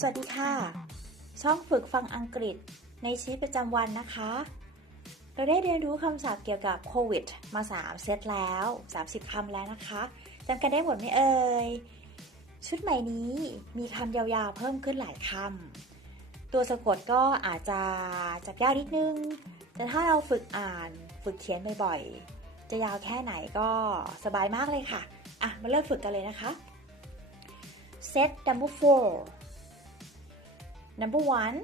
สวัสดีค่ะ ช่องฝึกฟังอังกฤษในชีวิตประจำวันนะคะ เราได้เรียนรู้คำศัพท์เกี่ยวกับโควิดมา 3 เซตแล้ว 30 คำแล้วนะคะจำกันได้หมดไหมเอ่ย ชุดใหม่นี้มีคำยาวๆเพิ่มขึ้นหลายคำ ตัวสะกดก็อาจจะจับยากนิดนึง แต่ถ้าเราฝึกอ่านฝึกเขียนบ่อยๆ จะยาวแค่ไหนก็สบายมากเลยค่ะ อะ มาเริ่มฝึกกันเลยนะคะ Set number four Number one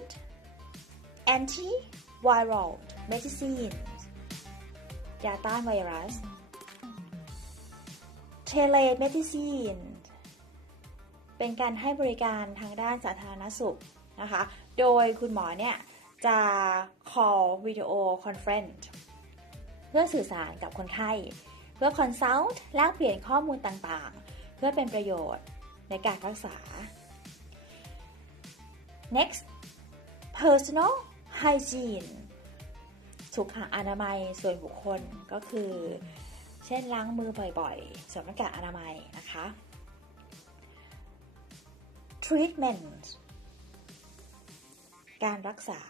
antiviral medicine ยาต้านไวรัส telemedicine เป็นการให้บริการทางด้านสาธารณสุขนะคะ โดยคุณหมอเนี่ยจะ call video conference เพื่อสื่อสารกับคนไข้ เพื่อ consult แลกเปลี่ยนข้อมูลต่างๆ เพื่อเป็นประโยชน์ในการรักษา next personal hygiene สุขอนามัยส่วนบุคคลก็คือ เช่นล้างมือบ่อยๆสวมหน้ากากอนามัยนะคะ treatment การรักษา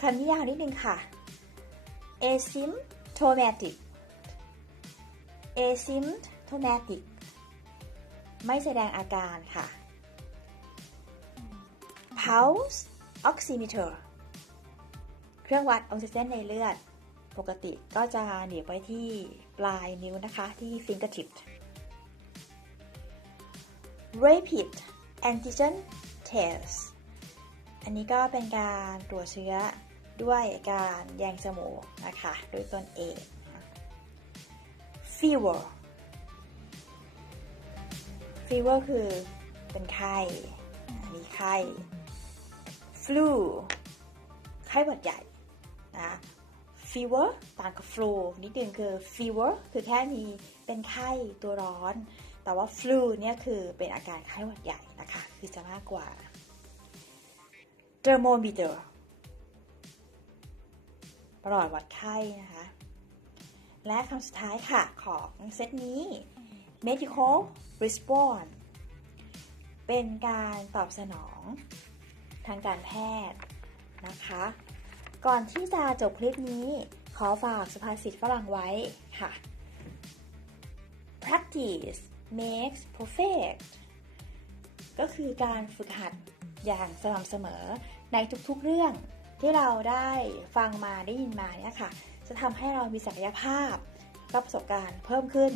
คำนิยามนิดนึงค่ะ asymptomatic asymptomatic ไม่แสดงอาการค่ะ pulse oximeter เครื่องวัดออกซิเจนในเลือด ปกติก็จะหนีบไว้ที่ปลายนิ้วนะคะที่ fingertip rapid antigen test อันนี้ก็เป็นการตรวจเชื้อด้วยการแยงจมูกนะคะโดยตนเอง fever fever คือเป็นไข้ มีไข้ flu ไข้หวัดใหญ่นะ fever ต่างกับ flu นิดนึงคือ fever คือแค่มีเป็นไข้ตัวร้อน แต่ว่า flu เนี่ยคือเป็นอาการไข้หวัดใหญ่นะคะ คือจะมากกว่า thermometer ประหลอดวัดไข้นะคะ และคำสุดท้ายค่ะของเซตนี้ medical response เป็นการตอบสนอง ทางการแพทย์นะคะ ก่อนที่จะจบคลิปนี้ ขอฝากสุภาษิตฝรั่งไว้ค่ะ practice makes perfect ก็คือการฝึกหัดอย่างสม่ำเสมอในทุกๆเรื่องที่เราได้ฟังมาได้ยินมาเนี่ยค่ะ จะทำให้เรามีศักยภาพรับประสบการณ์เพิ่มขึ้น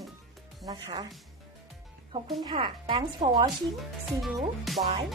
นะคะ ขอบคุณค่ะ thanks for watching see you bye